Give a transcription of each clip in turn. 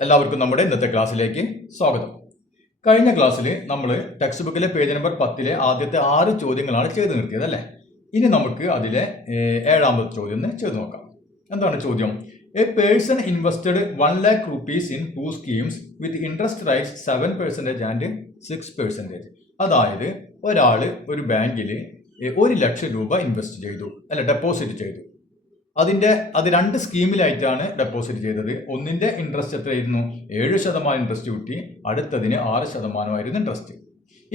എല്ലാവർക്കും നമ്മുടെ ഇന്നത്തെ ക്ലാസ്സിലേക്ക് സ്വാഗതം. കഴിഞ്ഞ ക്ലാസ്സിൽ നമ്മൾ ടെക്സ്റ്റ് ബുക്കിലെ പേജ് നമ്പർ 10 ആദ്യത്തെ 6 ചോദ്യങ്ങളാണ് ചെയ്ത് നിർത്തിയത് അല്ലേ. ഇനി നമുക്ക് അതിലെ 7ാമത്തെ ചോദ്യം ചെയ്ത് നോക്കാം. എന്താണ് ചോദ്യം? A person invested 1 lakh rupees in 2 schemes with interest rates 7% and 6%. അതായത് ഒരാൾ ഒരു ബാങ്കിൽ 1 ലക്ഷം രൂപ ഇൻവെസ്റ്റ് ചെയ്തു അല്ലെ, ഡെപ്പോസിറ്റ് ചെയ്തു. അത് 2 സ്കീമിലായിട്ടാണ് ഡെപ്പോസിറ്റ് ചെയ്തത്. ഒന്നിന്റെ ഇൻട്രസ്റ്റ് എത്രയായിരുന്നു? 7% ഇൻട്രസ്റ്റ് കിട്ടി, അടുത്തതിന് 6% ഇൻട്രസ്റ്റ്.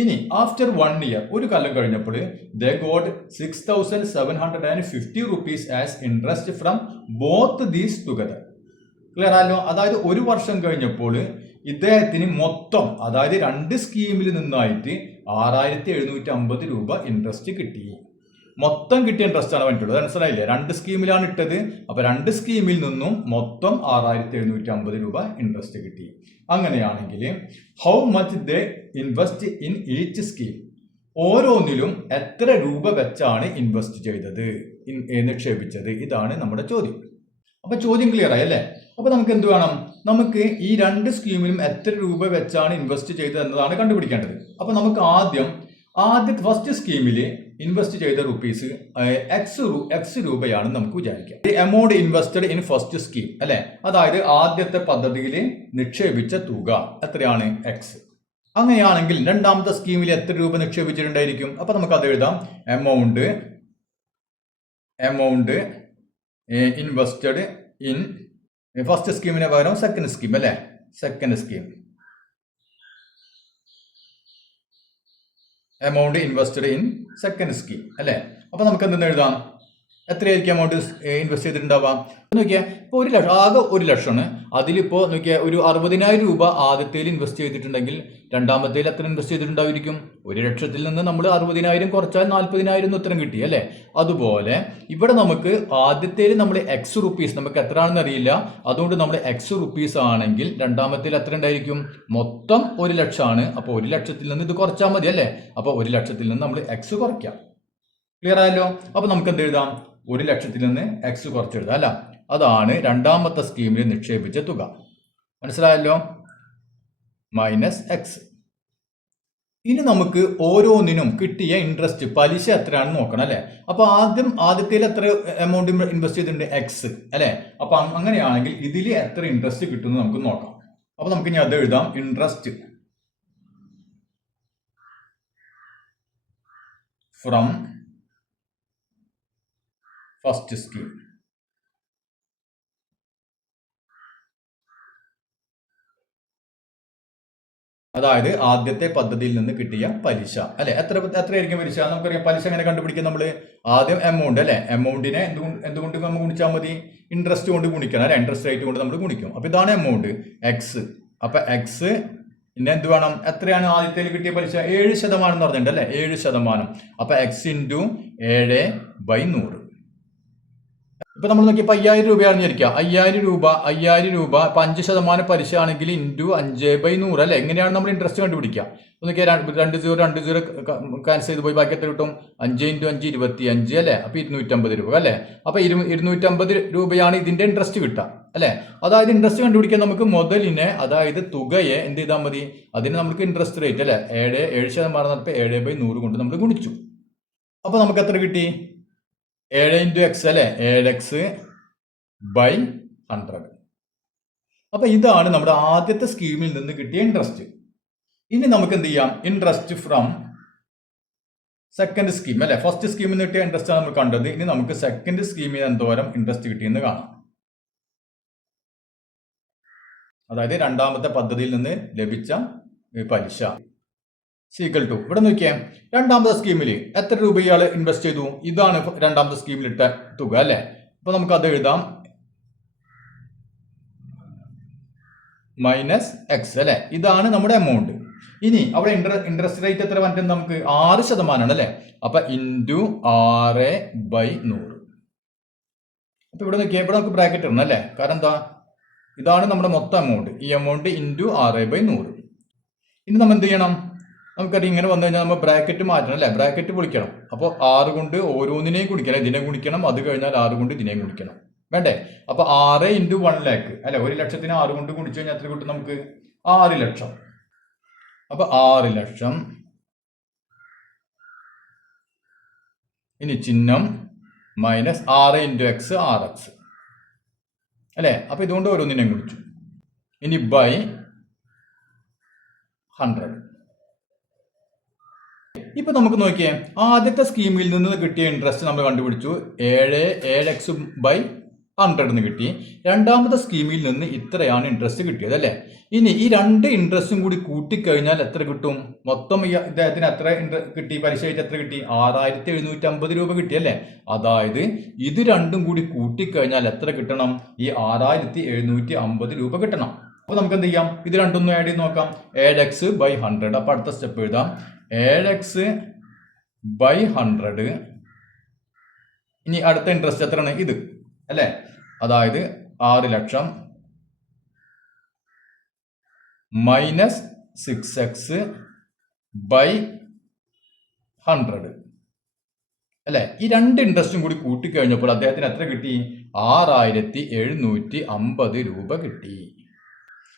ഇനി ആഫ്റ്റർ 1 year, ഒരു കൊല്ലം കഴിഞ്ഞപ്പോൾ they got 6,750 rupees as interest from both these together. Clear ആണല്ലോ? അതായത് ഒരു വർഷം കഴിഞ്ഞപ്പോൾ ഇദ്ദേഹത്തിന് മൊത്തം, അതായത് 2 സ്കീമിൽ നിന്നായിട്ട് 6,750 രൂപ ഇൻട്രസ്റ്റ് കിട്ടി. മൊത്തം കിട്ടിയ ഇൻട്രസ്റ്റ് ആണ് പറഞ്ഞിട്ടുള്ളത്. മനസ്സിലായില്ലേ? 2 സ്കീമിലാണ് ഇട്ടത്. അപ്പൊ 2 സ്കീമിൽ നിന്നും മൊത്തം 6,750 രൂപ ഇൻട്രസ്റ്റ് കിട്ടി. അങ്ങനെയാണെങ്കിൽ how much they invest in each scheme? ഓരോന്നിലും എത്ര രൂപ വെച്ചാണ് ഇൻവെസ്റ്റ് ചെയ്തത്, നിക്ഷേപിച്ചത്? ഇതാണ് നമ്മുടെ ചോദ്യം. അപ്പൊ ചോദ്യം ക്ലിയർ ആയി അല്ലേ? അപ്പൊ നമുക്ക് എന്ത് വേണം? നമുക്ക് ഈ 2 സ്കീമിലും എത്ര രൂപ വെച്ചാണ് ഇൻവെസ്റ്റ് ചെയ്തത് എന്നതാണ് കണ്ടുപിടിക്കേണ്ടത്. അപ്പൊ നമുക്ക് ആദ്യത്തെ ഫസ്റ്റ് സ്കീമിൽ ഇൻവെസ്റ്റ് ചെയ്ത റുപ്പീസ് എക്സ് രൂപയാണ് നമുക്ക് വിചാരിക്കാം. Amount invested in first scheme അല്ലെ, അതായത് ആദ്യത്തെ പദ്ധതിയിൽ നിക്ഷേപിച്ച തുക എത്രയാണ്? എക്സ്. അങ്ങനെയാണെങ്കിൽ രണ്ടാമത്തെ സ്കീമിൽ എത്ര രൂപ നിക്ഷേപിച്ചിട്ടുണ്ടായിരിക്കും? അപ്പൊ നമുക്ക് അത് എഴുതാം. എമൗണ്ട് ഇൻവെസ്റ്റഡ് ഇൻ ഫസ്റ്റ് സ്കീമിന് പകരം സെക്കൻഡ് സ്കീം അല്ലെ, second scheme. Amount invested in second scheme അല്ലേ. അപ്പൊ നമുക്ക് എന്തെന്ന് എഴുതാം? എത്രയായിരിക്കും എമൗണ്ട് ഇൻവെസ്റ്റ് ചെയ്തിട്ടുണ്ടാവാം? നോക്കിയാൽ ഇപ്പോൾ 1 ലക്ഷം, ആകെ 1 ലക്ഷമാണ്. അതിലിപ്പോൾ നോക്കിയാൽ ഒരു 60,000 രൂപ ആദ്യത്തേൽ ഇൻവെസ്റ്റ് ചെയ്തിട്ടുണ്ടെങ്കിൽ രണ്ടാമത്തേൽ എത്ര ഇൻവെസ്റ്റ് ചെയ്തിട്ടുണ്ടായിരിക്കും? 1 ലക്ഷത്തിൽ നിന്ന് നമ്മൾ 60,000 കുറച്ചാൽ 40,000 ഉത്തരം കിട്ടി അല്ലേ. അതുപോലെ ഇവിടെ നമുക്ക് ആദ്യത്തേൽ നമ്മൾ എക്സ് റുപ്പീസ്, നമുക്ക് എത്രയാണെന്ന് അറിയില്ല, അതുകൊണ്ട് നമ്മൾ എക്സ് റുപ്പീസ് ആണെങ്കിൽ രണ്ടാമത്തേൽ എത്ര ഉണ്ടായിരിക്കും? മൊത്തം 1 ലക്ഷമാണ്. അപ്പോൾ 1 ലക്ഷത്തിൽ നിന്ന് ഇത് കുറച്ചാൽ മതി അല്ലേ. അപ്പോൾ 1 ലക്ഷത്തിൽ നിന്ന് നമ്മൾ എക്സ് കുറയ്ക്കാം. ക്ലിയർ ആയല്ലോ? അപ്പൊ നമുക്ക് എന്ത് എഴുതാം? 1 ലക്ഷത്തിൽ നിന്ന് എക്സ് കുറച്ചെഴുതാം അല്ല. അതാണ് രണ്ടാമത്തെ സ്കീമിൽ നിക്ഷേപിച്ച തുക. മനസ്സിലായല്ലോ? Minus X. ഇനി നമുക്ക് ഓരോന്നിനും കിട്ടിയ ഇൻട്രസ്റ്റ്, പലിശ എത്രയാണെന്ന് നോക്കണം അല്ലെ. അപ്പൊ ആദ്യത്തേൽ എത്ര എമൗണ്ട് ഇൻവെസ്റ്റ് ചെയ്തിട്ടുണ്ട്? എക്സ് അല്ലെ. അപ്പൊ അങ്ങനെയാണെങ്കിൽ ഇതിൽ എത്ര ഇൻട്രസ്റ്റ് കിട്ടുമെന്ന് നമുക്ക് നോക്കാം. അപ്പൊ നമുക്ക് ഇനി അത് എഴുതാം. Interest from first scheme. അതായത് ആദ്യത്തെ പദ്ധതിയിൽ നിന്ന് കിട്ടിയ പലിശ അല്ലെ. എത്രയായിരിക്കും പലിശ? നമുക്കറിയാം പലിശ എങ്ങനെ കണ്ടുപിടിക്കാം? നമ്മൾ ആദ്യം എമൗണ്ട് അല്ലെ, എമൗണ്ടിനെ എന്തുകൊണ്ട് നമ്മൾ ഗുണിച്ചാൽ മതി? ഇൻട്രസ്റ്റ് കൊണ്ട് ഗുണിക്കണം അല്ലെ, ഇൻട്രസ്റ്റ് റേറ്റ് കൊണ്ട് നമ്മൾ ഗുണിക്കും. അപ്പൊ ഇതാണ് എമൗണ്ട് എക്സ്. അപ്പൊ എക്സ് പിന്നെ എന്ത് വേണം? എത്രയാണ് ആദ്യത്തേൽ കിട്ടിയ പലിശ? 7% എന്ന് പറഞ്ഞിട്ടുണ്ട് അല്ലെ, 7%. അപ്പൊ എക്സ് ഇൻറ്റു 7/100. ഇപ്പൊ നമ്മൾ നോക്കിയപ്പോൾ 5,000 രൂപയാണെന്ന് വിചാരിക്കുക. 5,000 രൂപ 5% പലിശ ആണെങ്കിൽ ഇൻറ്റു 5/100 അല്ലെ. എങ്ങനെയാണ് നമ്മൾ ഇൻട്രസ്റ്റ് കണ്ടുപിടിക്കുക? നോക്കിയാൽ 2 ക്യാൻസൽ ചെയ്ത് പോയി, ബാക്കി എത്ര കിട്ടും? 5 × 5 25 അല്ലെ. അപ്പൊ 250 രൂപ അല്ലെ. അപ്പൊ 250 രൂപയാണ് ഇതിന്റെ ഇൻട്രസ്റ്റ് കിട്ടുക അല്ലെ. അതായത് ഇൻട്രസ്റ്റ് കണ്ടുപിടിക്കാൻ നമുക്ക് മുതലിനെ, അതായത് തുകയെ എന്ത് ചെയ്താൽ മതി? അതിന് നമുക്ക് ഇൻട്രസ്റ്റ് റേറ്റ് അല്ലെ 7% പറഞ്ഞപ്പോൾ 7/100 കൊണ്ട് നമ്മൾ ഗുണിച്ചു. അപ്പൊ നമുക്ക് എത്ര കിട്ടി? 7 × x അല്ലെ, 7x/100. അപ്പൊ ഇതാണ് നമ്മുടെ ആദ്യത്തെ സ്കീമിൽ നിന്ന് കിട്ടിയ ഇൻട്രസ്റ്റ്. ഇനി നമുക്ക് എന്ത് ചെയ്യാം? ഇൻട്രസ്റ്റ് ഫ്രം സെക്കൻഡ് സ്കീം അല്ലെ. ഫസ്റ്റ് സ്കീമിൽ നിന്ന് കിട്ടിയ ഇൻട്രസ്റ്റ് ആണ് നമ്മൾ കണ്ടത്. ഇനി നമുക്ക് സെക്കൻഡ് സ്കീമിൽ എന്തോരം ഇൻട്രസ്റ്റ് കിട്ടിയെന്ന് കാണാം. അതായത് രണ്ടാമത്തെ പദ്ധതിയിൽ നിന്ന് ലഭിച്ച പലിശ സീക്വൽ ടു, ഇവിടെ നോക്കിയേ, രണ്ടാമത്തെ സ്കീമിൽ എത്ര രൂപ ഇയാൾ ഇൻവെസ്റ്റ് ചെയ്തു? ഇതാണ് രണ്ടാമത്തെ സ്കീമിൽ ഇട്ട തുക അല്ലെ. അപ്പൊ നമുക്ക് അത് എഴുതാം. മൈനസ് എക്സ് അല്ലെ. ഇതാണ് നമ്മുടെ എമൗണ്ട്. ഇനി അവിടെ ഇൻട്രസ്റ്റ് റേറ്റ് എത്ര പറഞ്ഞിട്ട് നമുക്ക് 6% അല്ലെ. അപ്പൊ ഇൻറ്റു 6/100. അപ്പൊ ഇവിടെ നോക്കിയാൽ ഇവിടെ നമുക്ക് ബ്രാക്കറ്റ് ഇടണം അല്ലെ. കാരണം എന്താ? ഇതാണ് നമ്മുടെ മൊത്തം എമൗണ്ട്. ഈ എമൗണ്ട് ഇൻറ്റു 6/100. ഇനി നമ്മൾ എന്ത് ചെയ്യണം? നമുക്കറിയാം ഇങ്ങനെ വന്നു കഴിഞ്ഞാൽ നമ്മൾ ബ്രാക്കറ്റ് മാറ്റണം അല്ലെ, ബ്രാക്കറ്റ് പൊളിക്കണം. അപ്പോൾ 6 കൊണ്ട് ഓരോന്നിനെയും ഗുണിക്കണം, ഇതിനെ ഗുണിക്കണം, അത് കഴിഞ്ഞാൽ 6 കൊണ്ട് ഇതിനെയും ഗുണിക്കണം. വേണ്ടേ? അപ്പൊ 6 × 1 lakh അല്ലെ, 1,00,000 6 കൊണ്ട് ഗുണിച്ചു കഴിഞ്ഞാൽ എത്ര കിട്ടും നമുക്ക്? 6 ലക്ഷം. അപ്പൊ 6 ലക്ഷം. ഇനി ചിഹ്നം മൈനസ് 6 × x 6x അല്ലെ. അപ്പൊ ഇതുകൊണ്ട് ഓരോന്നിനെയും ഗുണിച്ചു. ഇനി ബൈ 100. ഇപ്പൊ നമുക്ക് നോക്കിയേ, ആദ്യത്തെ സ്കീമിൽ നിന്ന് കിട്ടിയ ഇൻട്രസ്റ്റ് നമ്മൾ കണ്ടുപിടിച്ചു, 7x/100 എന്ന് കിട്ടി. രണ്ടാമത്തെ സ്കീമിൽ നിന്ന് ഇത്രയാണ് ഇൻട്രസ്റ്റ് കിട്ടിയത് അല്ലെ. ഇനി ഈ രണ്ട് ഇൻട്രസ്റ്റും കൂടി കൂട്ടിക്കഴിഞ്ഞാൽ എത്ര കിട്ടും? മൊത്തം ഇദ്ദേഹത്തിന് എത്ര കിട്ടി? പലിശയായിട്ട് എത്ര കിട്ടി? 6,750 രൂപ കിട്ടി അല്ലെ. അതായത് ഇത് രണ്ടും കൂടി കൂട്ടിക്കഴിഞ്ഞാൽ എത്ര കിട്ടണം? ഈ 6,750 രൂപ കിട്ടണം. അപ്പൊ നമുക്ക് എന്ത് ചെയ്യാം? ഇത് രണ്ടൊന്നും ആഡ് ചെയ്ത് നോക്കാം. 7x/100. അപ്പൊ അടുത്ത സ്റ്റെപ്പ് എഴുതാം. 7x/100. ഇനി അടുത്ത ഇൻട്രസ്റ്റ് എത്രയാണ്? ഇത് അല്ലെ. അതായത് 6 ലക്ഷം മൈനസ് 6x/100 അല്ലെ. ഈ രണ്ട് ഇൻട്രസ്റ്റും കൂടി കൂട്ടിക്കഴിഞ്ഞപ്പോൾ അദ്ദേഹത്തിന് എത്ര കിട്ടി? 6,750 രൂപ കിട്ടി.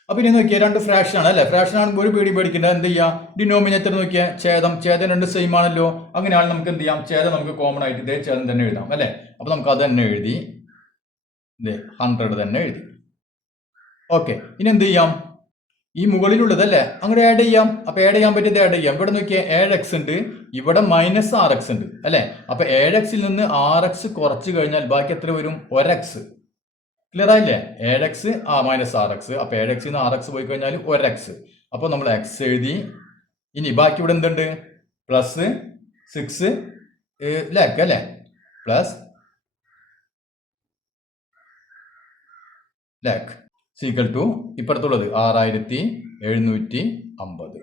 അപ്പൊ ഇനി നോക്കിയാൽ രണ്ട് ഫ്രാക്ഷൻ ആണ് അല്ലെ. ഫ്രാക്ഷൻ ആണെങ്കിൽ ഒരു പേടി പേടിക്കേണ്ട. എന്ത് ചെയ്യാം? ഡിനോമിനേറ്റർ നോക്കിയാൽ ഛേദം രണ്ട് സെയിം ആണല്ലോ. അങ്ങനെയാണ് നമുക്ക് എന്ത് ചെയ്യാം? ഛേദം നമുക്ക് കോമൺ ആയിട്ട് ഇതേ ഛേദം തന്നെ എഴുതാം അല്ലെ. അപ്പൊ നമുക്ക് അത് തന്നെ എഴുതി, 100 തന്നെ എഴുതി. ഓക്കെ. ഇനി എന്ത് ചെയ്യാം? ഈ മുകളിലുള്ളതല്ലേ അങ്ങോട്ട് ആഡ് ചെയ്യാം. അപ്പൊ ആഡ് ചെയ്യാൻ പറ്റിയത് ആഡ് ചെയ്യാം. ഇവിടെ നോക്കിയാൽ 7x ഉണ്ട്, ഇവിടെ -6x ഉണ്ട് അല്ലെ. അപ്പൊ 7x നിന്ന് 6x കുറച്ച് കഴിഞ്ഞാൽ ബാക്കി എത്ര വരും? 1x. ക്ലിയർ ആയില്ലേ? 7x -6x. അപ്പൊ 7x നിന്ന് 6x പോയി കഴിഞ്ഞാൽ 1x. അപ്പൊ നമ്മൾ x എഴുതി. ഇനി ബാക്കി ഇവിടെ എന്തുണ്ട്? +6 lakh അല്ലെ. പ്ലസ് lakh ഈക്വൽ ടു ഇപ്പുറത്തുള്ളത് 6,750.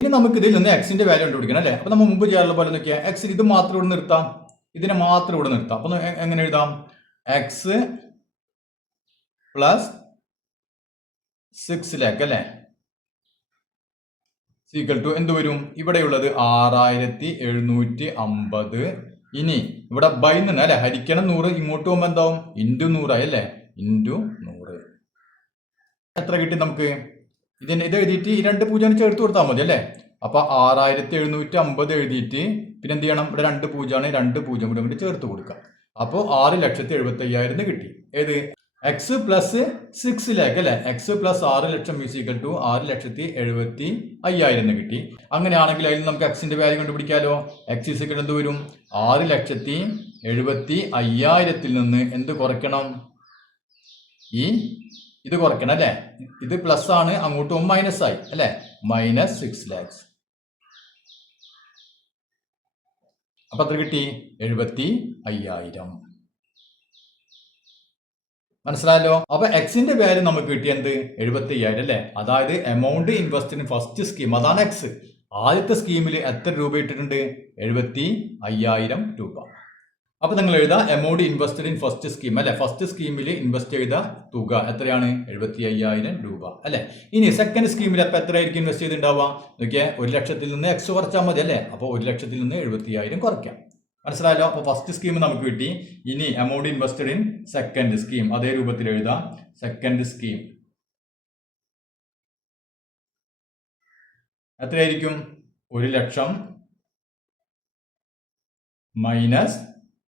ഇനി നമുക്ക് ഇതിൽ നിന്ന് എക്സിന്റെ വാല്യൂ കണ്ടുപിടിക്കണം അല്ലെ. അപ്പൊ നമ്മൾ മുമ്പ് ചെയ്യാറുള്ള പോലെ നോക്കിയാൽ എക്സ് ഇത് മാത്രം ഇവിടെ നിർത്താം, ഇതിനെ മാത്രം ഇവിടെ നിർത്താം. അപ്പൊ എങ്ങനെ എഴുതാം? x പ്ലസ് 6 lakh അല്ലെ ഈക്വൽ ടു എന്ത് വരും? ഇവിടെയുള്ളത് 6,750. ഇനി ഇവിടെ ബൈ നിന്ന് അല്ലെ ഹരിക്കണം 100, ഇങ്ങോട്ട് പോകുമ്പോൾ എന്താവും? ×100 ആയി അല്ലെ. ×100 എത്ര കിട്ടി നമുക്ക്? ഇത് എഴുതിയിട്ട് ഈ 2 പൂജ്യം ചേർത്ത് കൊടുത്താൽ മതി അല്ലെ. അപ്പൊ 6,750 എഴുതിയിട്ട് പിന്നെ എന്ത് ചെയ്യണം? ഇവിടെ 2 പൂജ്യമാണ്, 2 പൂജ്യം കൂടി ചേർത്ത് കൊടുക്കാം. അപ്പോൾ 6,75,000 കിട്ടി. ഏത്? x പ്ലസ് 6 lakh അല്ലെ. x പ്ലസ് 6 ലക്ഷം ഈക്വൽ ടു 6,75,000 എന്ന് കിട്ടി. അങ്ങനെയാണെങ്കിൽ അതിൽ നമുക്ക് എക്സിന്റെ വാല്യൂ കണ്ടുപിടിക്കാലോ. x ഈക്വൽ എന്ത് വരും? 6,75,000 നിന്ന് എന്ത് കുറയ്ക്കണം? ഇത് കുറയ്ക്കണം അല്ലെ. ഇത് പ്ലസ് ആണ്, അങ്ങോട്ടും മൈനസ് ആയി അല്ലെ. -6 lakhs. അപ്പൊ എത്ര കിട്ടി? 75,000. മനസ്സിലായല്ലോ. അപ്പൊ എക്സിന്റെ വാല്യൂ നമുക്ക് കിട്ടിയ എന്ത്? 75,000 അല്ലെ. അതായത് amount invested in first scheme, അതാണ് എക്സ്. ആദ്യത്തെ സ്കീമിൽ എത്ര രൂപ ഇട്ടിട്ടുണ്ട്? 75,000 രൂപ. അപ്പൊ നിങ്ങൾ എഴുതാ amount invested in first scheme അല്ലെ. ഫസ്റ്റ് സ്കീമിൽ ഇൻവെസ്റ്റ് ചെയ്ത തുക എത്രയാണ്? 75,000 രൂപ അല്ലെ. ഇനി സെക്കൻഡ് സ്കീമിൽ അപ്പൊ എത്രയായിരിക്കും ഇൻവെസ്റ്റ് ചെയ്തിട്ടുണ്ടാവുക? നോക്കിയാൽ 1,00,000 നിന്ന് x കുറച്ചാൽ മതി അല്ലെ. അപ്പോൾ 1,00,000 നിന്ന് 75,000 കുറയ്ക്കാം. മനസ്സിലായല്ലോ. അപ്പൊ ഫസ്റ്റ് സ്കീം നമുക്ക് കിട്ടി. ഇനി amount invested in second scheme അതേ രൂപത്തിൽ എഴുതാം. സെക്കൻഡ് സ്കീം എത്രയായിരിക്കും? 1,00,000 മൈനസ്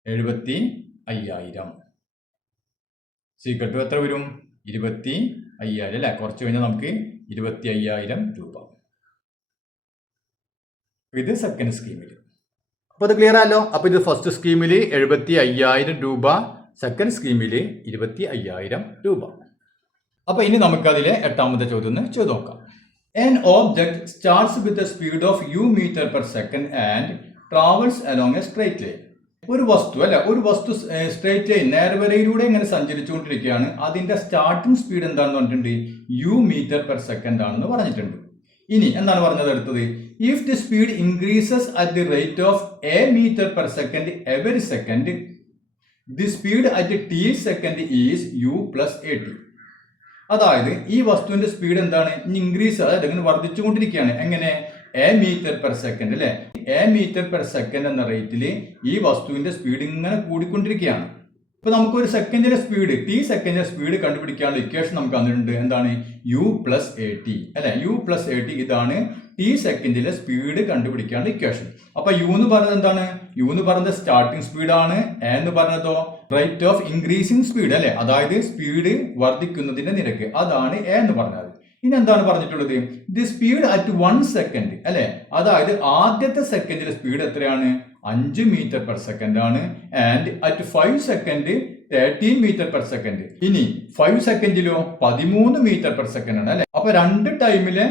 75,000 ഈക്വൽ ടു എത്ര വരും? 25,000 അല്ലെ. കുറച്ച് കഴിഞ്ഞാൽ നമുക്ക് 25,000 രൂപ. ഇത് സെക്കൻഡ് സ്കീമിൽ. അപ്പൊ അത് ക്ലിയർ ആയല്ലോ. അപ്പൊ ഇത് ഫസ്റ്റ് സ്കീമിൽ 75,000 രൂപ, സെക്കൻഡ് സ്കീമിൽ 25,000 രൂപ. അപ്പൊ ഇനി നമുക്ക് അതിലെ 8ാമത്തെ ചോദ്യം ഒന്ന് ചെയ്ത് നോക്കാം. An object starts with a speed of u meter per second and travels along a straight line. ഒരു വസ്തു അല്ലെ, ഒരു വസ്തു സ്ട്രേറ്റ് ലൈൻ നേർവരയിലൂടെ ഇങ്ങനെ സഞ്ചരിച്ചുകൊണ്ടിരിക്കുകയാണ്. അതിന്റെ സ്റ്റാർട്ടിംഗ് സ്പീഡ് എന്താണെന്ന് പറഞ്ഞിട്ടുണ്ട്? u meter per second ആണെന്ന് പറഞ്ഞിട്ടുണ്ട്. ഇനി എന്താണ് പറഞ്ഞത് അടുത്തത്? If the speed increases at the rate of a meter per second every second, the speed at t second is u plus at. അതായത് ഈ വസ്തുവിന്റെ സ്പീഡ് എന്താണ്? ഇൻക്രീസ്, അതായത് ഇങ്ങനെ വർദ്ധിച്ചുകൊണ്ടിരിക്കുകയാണ്. എങ്ങനെ? a meter per second അല്ലെ. a meter per second എന്ന റേറ്റിൽ ഈ വസ്തുവിന്റെ സ്പീഡ് ഇങ്ങനെ കൂടിക്കൊണ്ടിരിക്കുകയാണ്. ഇപ്പൊ നമുക്ക് ഒരു സെക്കൻഡിലെ സ്പീഡ് ടി സെക്കൻഡിലെ സ്പീഡ് കണ്ടുപിടിക്കാനുള്ള ഇക്വേഷൻ നമുക്ക് തന്നിട്ടുണ്ട്. എന്താണ്? u പ്ലസ് എ ടി അല്ലെ. u പ്ലസ് എ ടി ഇതാണ് ടി സെക്കൻഡിലെ സ്പീഡ് കണ്ടുപിടിക്കാനുള്ള ഇക്വേഷൻ. അപ്പൊ യു എന്ന് പറയുന്നത് എന്താണ്? യു എന്ന് പറയുന്നത് സ്റ്റാർട്ടിംഗ് സ്പീഡാണ്. എ എന്ന് പറയുന്നതോ റേറ്റ് ഓഫ് ഇൻക്രീസിംഗ് സ്പീഡ് അല്ലെ, അതായത് സ്പീഡ് വർദ്ധിക്കുന്നതിന്റെ നിരക്ക്, അതാണ് എ എന്ന് പറഞ്ഞത്. ഇനി എന്താണ് പറഞ്ഞിട്ടുള്ളത്? ദി സ്പീഡ് അറ്റ് 1 സെക്കൻഡ് അല്ലെ, അതായത് ആദ്യത്തെ സെക്കൻഡിലെ സ്പീഡ് എത്രയാണ്? 5 മീറ്റർ പെർ സെക്കൻഡ് ആണ്. And at 5 second 13 metre per second. ഇനി 5 സെക്കൻഡിലോ 13 മീറ്റർ പെർ സെക്കൻഡ് ആണ് അല്ലെ. അപ്പൊ 2 ടൈമിലെ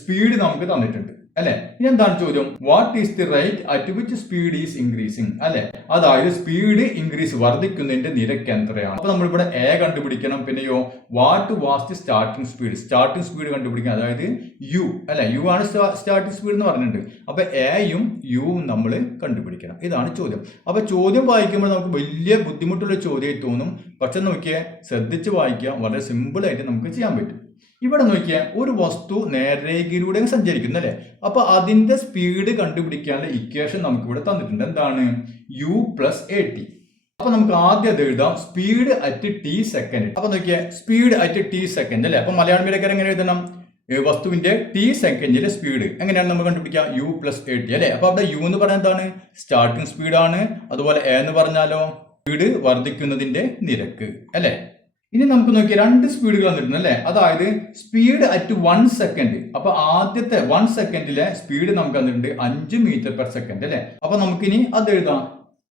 സ്പീഡ് നമുക്ക് തന്നിട്ടുണ്ട് അല്ലെ. ഇനി എന്താണ് ചോദ്യം? What is the rate at which speed is increasing അല്ലെ, അതായത് സ്പീഡ് ഇൻക്രീസ് വർദ്ധിക്കുന്നതിന്റെ നിരക്ക് എത്രയാണ്? അപ്പൊ നമ്മൾ ഇവിടെ എ കണ്ടുപിടിക്കണം. പിന്നെയോ what was the starting speed, starting speed കണ്ടുപിടിക്കണം, അതായത് യു അല്ലെ. യു ആണ് സ്റ്റാർട്ടിംഗ് സ്പീഡ് എന്ന് പറഞ്ഞിട്ടുണ്ട്. അപ്പൊ എയും യുവും നമ്മൾ കണ്ടുപിടിക്കണം. ഇതാണ് ചോദ്യം. അപ്പൊ ചോദ്യം വായിക്കുമ്പോൾ നമുക്ക് വലിയ ബുദ്ധിമുട്ടുള്ള ചോദ്യമായി തോന്നും. പക്ഷെ നോക്കിയാൽ ശ്രദ്ധിച്ച് വായിക്കാം, വളരെ സിമ്പിൾ ആയിട്ട് നമുക്ക് ചെയ്യാൻ പറ്റും. ഇവിടെ നോക്കിയാൽ ഒരു വസ്തു നേർരേഖയിലൂടെ സഞ്ചരിക്കുന്നു അല്ലെ. അപ്പൊ അതിന്റെ സ്പീഡ് കണ്ടുപിടിക്കാനുള്ള ഇക്വേഷൻ നമുക്ക് ഇവിടെ തന്നിട്ടുണ്ട്. എന്താണ്? u plus A T. അപ്പൊ നമുക്ക് ആദ്യം അത് എഴുതാം, സ്പീഡ് അറ്റ് ടി സെക്കൻഡ്. അപ്പൊ നോക്കിയാൽ സ്പീഡ് അറ്റ് ടി സെക്കൻഡ് അല്ലെ. അപ്പൊ മലയാളം മീഡിയക്കാർ എങ്ങനെ എഴുതണം? വസ്തുവിന്റെ ടി സെക്കൻഡിലെ സ്പീഡ് എങ്ങനെയാണ് നമ്മൾ കണ്ടുപിടിക്കുക? u പ്ലസ് എ ടി അല്ലെ. അപ്പൊ അവിടെ u എന്ന് പറയുന്നത് എന്താണ്? സ്റ്റാർട്ടിംഗ് സ്പീഡാണ്. അതുപോലെ എ എന്ന് പറഞ്ഞാലോ സ്പീഡ് വർദ്ധിക്കുന്നതിന്റെ നിരക്ക് അല്ലെ. ഇനി നമുക്ക് നോക്കിയാൽ 2 സ്പീഡുകൾ വന്നിട്ടുണ്ട് അല്ലെ, അതായത് സ്പീഡ് അറ്റ് 1 സെക്കൻഡ്. അപ്പൊ ആദ്യത്തെ 1 സെക്കൻഡിലെ സ്പീഡ് നമുക്ക് വന്നിട്ടുണ്ട് 5 മീറ്റർ പെർ സെക്കൻഡ് അല്ലെ. അപ്പൊ നമുക്കിനി അത് എഴുതാം,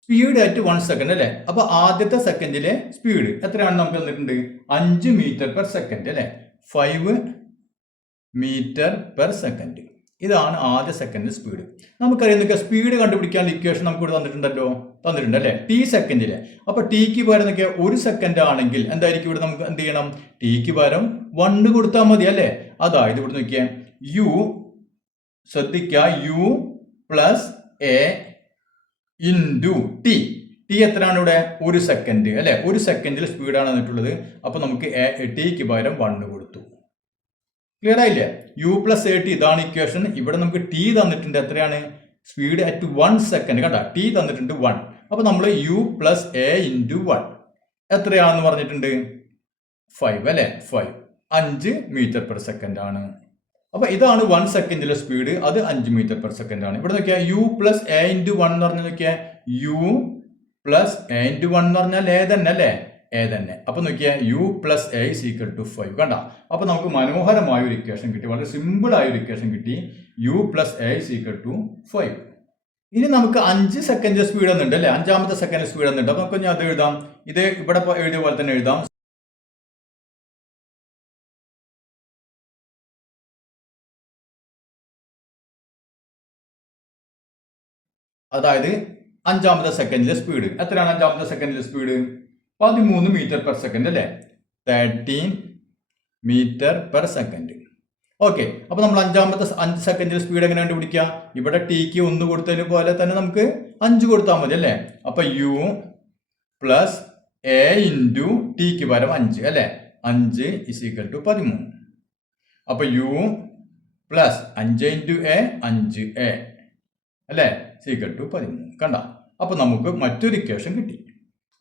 സ്പീഡ് അറ്റ് 1 സെക്കൻഡ് അല്ലെ. അപ്പൊ ആദ്യത്തെ സെക്കൻഡിലെ സ്പീഡ് എത്രയാണ് നമുക്ക് വന്നിട്ടുണ്ട്? 5 മീറ്റർ പെർ സെക്കൻഡ് അല്ലെ. 5 മീറ്റർ പെർ സെക്കൻഡ്. ഇതാണ് ആദ്യ സെക്കൻഡ് സ്പീഡ്. നമുക്കറിയാം സ്പീഡ് കണ്ടുപിടിക്കാനുള്ള ഇക്വേഷൻ നമുക്ക് ഇവിടെ തന്നിട്ടുണ്ട് അല്ലെ, ടി സെക്കൻഡിലെ. അപ്പൊ ടിക്ക് പകരം നോക്കിയാൽ 1 സെക്കൻഡ് ആണെങ്കിൽ എന്തായിരിക്കും ഇവിടെ നമുക്ക് എന്ത് ചെയ്യണം? ടിക്ക് പകരം 1 കൊടുത്താൽ മതി അല്ലെ. അതായത് ഇവിടെ നോക്കിയാൽ യു, ശ്രദ്ധിക്കുക, U plus A into T. T എത്രയാണ് ഇവിടെ? 1 സെക്കൻഡ് അല്ലെ. 1 സെക്കൻഡിൽ സ്പീഡാണ് വന്നിട്ടുള്ളത്. അപ്പൊ നമുക്ക് ടിക്ക് പകരം 1 കൊടുത്തു. ക്ലിയർ ആയില്ലേ? യു പ്ലസ് എ ടി ഇതാണ് ഇക്വേഷൻ. ഇവിടെ നമുക്ക് ടി തന്നിട്ടുണ്ട്. എത്രയാണ്? Speed at 1 second. കണ്ട, ടി തന്നിട്ടുണ്ട് 1. അപ്പൊ നമ്മൾ യു പ്ലസ് എ ഇൻറ്റു 1 എത്രയാണെന്ന് പറഞ്ഞിട്ടുണ്ട്? 5 അല്ലെ. 5 മീറ്റർ പെർ സെക്കൻഡ് ആണ്. അപ്പൊ ഇതാണ് 1 സെക്കൻഡിലെ സ്പീഡ്, അത് 5 മീറ്റർ പെർ സെക്കൻഡ് ആണ്. ഇവിടെ നോക്കിയാൽ യു പ്ലസ് എ ഇൻറ്റു 1 എന്ന് പറഞ്ഞാൽ നോക്കിയാൽ യു പ്ലസ് എ ഇൻറ്റു 1 എന്ന് പറഞ്ഞാൽ എ തന്നെ അല്ലേ, എ തന്നെ. അപ്പൊ നോക്കിയാൽ U plus A is equal to 5. കണ്ട, അപ്പൊ നമുക്ക് മനോഹരമായ ഒരു ഇക്വേഷൻ കിട്ടി, വളരെ സിമ്പിൾ ആയ ഒരു ഇക്വേഷൻ കിട്ടി. U plus A is equal to 5. ഇനി നമുക്ക് 5 സെക്കൻഡ് സ്പീഡ് എന്നുണ്ട് അല്ലെ, 5ാമത്തെ സെക്കൻഡ് സ്പീഡ് എന്നുണ്ട്. അപ്പൊ നമുക്ക് ഞാൻ അത് എഴുതാം. ഇത് ഇവിടെ എഴുതിയ പോലെ തന്നെ എഴുതാം. അതായത് 5ാമത്തെ സെക്കൻഡിലെ സ്പീഡ് എത്രയാണ്? 5ാമത്തെ സെക്കൻഡിലെ സ്പീഡ് 13 മീറ്റർ പെർ സെക്കൻഡ് അല്ലേ, 13 മീറ്റർ പെർ സെക്കൻഡ്. ഓക്കെ, അപ്പൊ നമ്മൾ 5 സെക്കൻഡിൽ സ്പീഡ് എങ്ങനെ കണ്ടുപിടിക്കുക? ഇവിടെ ടിക്ക് 1 കൊടുത്തതിന് പോലെ തന്നെ നമുക്ക് 5 കൊടുത്താൽ മതി അല്ലേ. അപ്പൊ യു പ്ലസ് എ ഇൻറ്റു ടിക്ക് പകരം 5 അല്ലേ, 5 ഇസ് ഈക്വൽ ടു 13. അപ്പൊ U plus 5 into A 5a അല്ലേ, ഈക്വൽ ടു 13. കണ്ട, അപ്പൊ നമുക്ക് മറ്റൊരു ഇക്വേഷൻ കിട്ടി.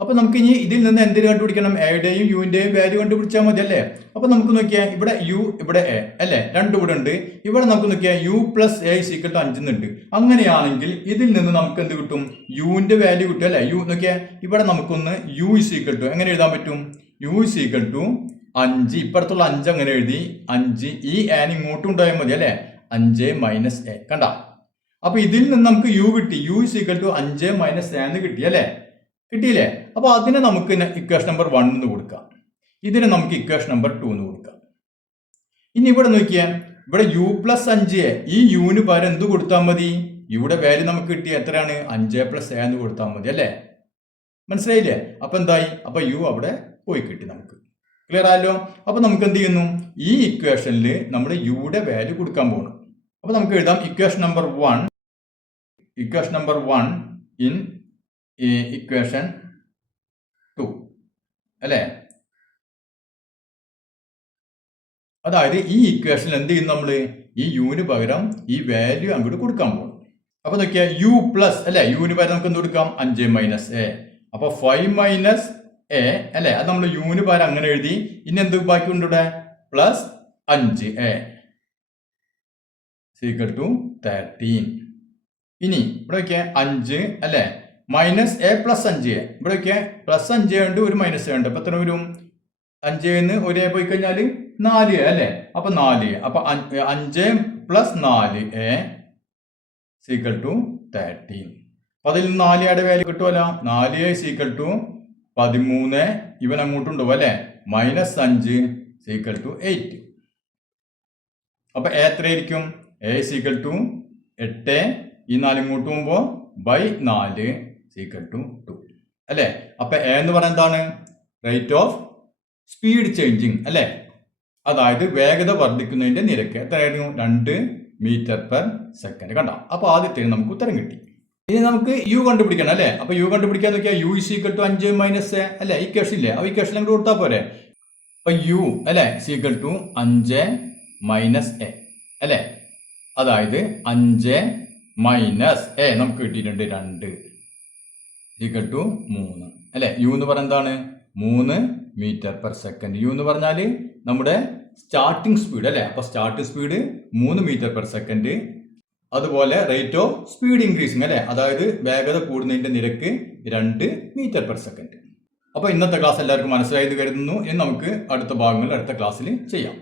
അപ്പൊ നമുക്ക് ഇനി ഇതിൽ നിന്ന് എന്തിനു കണ്ടുപിടിക്കണം? എയുടെയും യുവിന്റെയും വാല്യൂ കണ്ടുപിടിച്ചാൽ മതി അല്ലേ. അപ്പൊ നമുക്ക് നോക്കിയാൽ ഇവിടെ യു ഇവിടെ എ അല്ലേ, രണ്ടും ഇവിടെ ഉണ്ട്. ഇവിടെ നമുക്ക് നോക്കിയാൽ U plus A equal to 5 എന്നുണ്ട്. അങ്ങനെയാണെങ്കിൽ ഇതിൽ നിന്ന് നമുക്ക് എന്ത് കിട്ടും? യുവിന്റെ വാല്യൂ കിട്ടും അല്ലെ. യു നോക്കിയാൽ ഇവിടെ നമുക്കൊന്ന് യു ഈക്വൽ ടു എങ്ങനെ എഴുതാൻ പറ്റും? യു ഈക്വൽ ടു 5, ഇപ്പുറത്തുള്ള 5 അങ്ങനെ എഴുതി, 5 ഈ ആൻ ഇങ്ങോട്ടും ഉണ്ടായാൽ മതി അല്ലെ, 5 മൈനസ് എ. കണ്ട, അപ്പൊ ഇതിൽ നിന്ന് നമുക്ക് യു കിട്ടി. U equal to 5 minus A എന്ന് കിട്ടി അല്ലെ, കിട്ടിയില്ലേ? അപ്പൊ അതിനെ നമുക്ക് ഇക്വേഷൻ നമ്പർ 1 എന്ന് കൊടുക്കാം, ഇതിനെ നമുക്ക് ഇക്വേഷൻ നമ്പർ 2 എന്ന് കൊടുക്കാം. ഇനി ഇവിടെ നോക്കിയാൽ ഇവിടെ യു പ്ലസ് 5 ഈ യുവിന് പകരം എന്ത് കൊടുത്താൽ മതി? യുടെ വാല്യൂ നമുക്ക് കിട്ടി എത്രയാണ്? 5 പ്ലസ് എ എന്ന് കൊടുത്താൽ മതി അല്ലേ. മനസ്സിലായില്ലേ? അപ്പൊ എന്തായി? അപ്പൊ യു അവിടെ പോയി കിട്ടി നമുക്ക്. ക്ലിയർ ആയല്ലോ? അപ്പൊ നമുക്ക് എന്ത് ചെയ്യുന്നു? ഈ ഇക്വേഷനിൽ നമ്മൾ യുടെ വാല്യൂ കൊടുക്കാൻ പോകണം. അപ്പൊ നമുക്ക് എഴുതാം ഇക്വേഷൻ നമ്പർ 1 ഇൻ ഇക്വേഷൻ 2 അല്ലേ. അതായത് ഈ ഇക്വേഷനിൽ എന്ത് ചെയ്യും? നമ്മൾ ഈ യുവിന് പകരം ഈ വാല്യൂ അങ്ങോട്ട് കൊടുക്കാൻ പോകും. അപ്പൊ നോക്കിയാൽ യു പ്ലസ് അല്ലെ, യുവിന് പകരം നമുക്ക് എന്ത് കൊടുക്കാം? 5 മൈനസ് എ. അപ്പൊ 5 മൈനസ് എ അല്ലെ, അത് നമ്മൾ യുവിന് പകരം അങ്ങനെ എഴുതി. ഇനി എന്ത് ബാക്കിയുണ്ട് ഇവിടെ? Plus 5a equal to 13. ഇനി ഇവിടെ ഒക്കെ 5 അല്ലെ, മൈനസ് എ പ്ലസ് 5a. ഇവിടെ ഒക്കെ പ്ലസ് 5 ഉണ്ട്, ഒരു മൈനസ് ഉണ്ട്. അപ്പൊ എത്ര വരും? 5 ഒരു എ പോയി കഴിഞ്ഞാൽ 4a അല്ലെ, അപ്പൊ 4a. അപ്പൊ 5 പ്ലസ് 4a ഈക്വൽ ടു 13. അപ്പൊ അതിൽ 4യുടെ വാല്യൂ കിട്ടുമല്ലോ. 4a equal to 13. ഇവൻ അങ്ങോട്ടുണ്ടോ അല്ലെ, മൈനസ് 5 ഈക്വൽ ടു 8. അപ്പൊ എ എത്രയായിരിക്കും? എ ഈക്വൽ ടു 8, ഈ 4 ഇങ്ങോട്ട് പോകുമ്പോ ബൈ 4 ഈക്വൽ ടു 2 അല്ലെ. അപ്പൊ എ എന്ന് പറയുന്നത് എന്താണ്? റേറ്റ് ഓഫ് സ്പീഡ് ചേഞ്ചിങ് അല്ലെ, അതായത് വേഗത വർദ്ധിക്കുന്നതിന്റെ നിരക്ക് എത്രയായിരുന്നു? 2 മീറ്റർ പെർ സെക്കൻഡ്. കണ്ടോ? അപ്പൊ ആദ്യത്തെ നമുക്ക് ഉത്തരം കിട്ടി. ഇനി നമുക്ക് യു കണ്ടുപിടിക്കണം അല്ലെ. അപ്പൊ യു കണ്ടുപിടിക്കാൻ നോക്കിയാൽ U equal to 5 minus A അല്ലെ, ഇക്വേഷൻ ഇല്ലേ, ആ ഇക്വേഷൻ അങ്ങോട്ട് കൊടുത്താൽ പോരെ. അപ്പൊ യു അല്ലെ ഈക്വൽ ടു 5 മൈനസ് എ അല്ലെ, അതായത് 5 മൈനസ് എ നമുക്ക് കിട്ടിയിട്ടുണ്ട് 2 ഈക്വൽ ടു 3 അല്ലെ. യു എന്ന് പറഞ്ഞാൽ എന്താണ്? 3 മീറ്റർ പെർ സെക്കൻഡ്. യു എന്ന് പറഞ്ഞാൽ നമ്മുടെ സ്റ്റാർട്ടിംഗ് സ്പീഡ് അല്ലെ. അപ്പൊ starting speed 3 metre per second. അതുപോലെ റേറ്റ് ഓഫ് സ്പീഡ് ഇൻക്രീസിങ് അല്ലെ, അതായത് വേഗത കൂടുന്നതിന്റെ നിരക്ക് 2 മീറ്റർ പെർ സെക്കൻഡ്. അപ്പൊ ഇന്നത്തെ ക്ലാസ് എല്ലാവർക്കും മനസ്സിലായത് കരുതുന്നു. ഇനി നമുക്ക് അടുത്ത ഭാഗങ്ങൾ അടുത്ത ക്ലാസ്സിൽ ചെയ്യാം.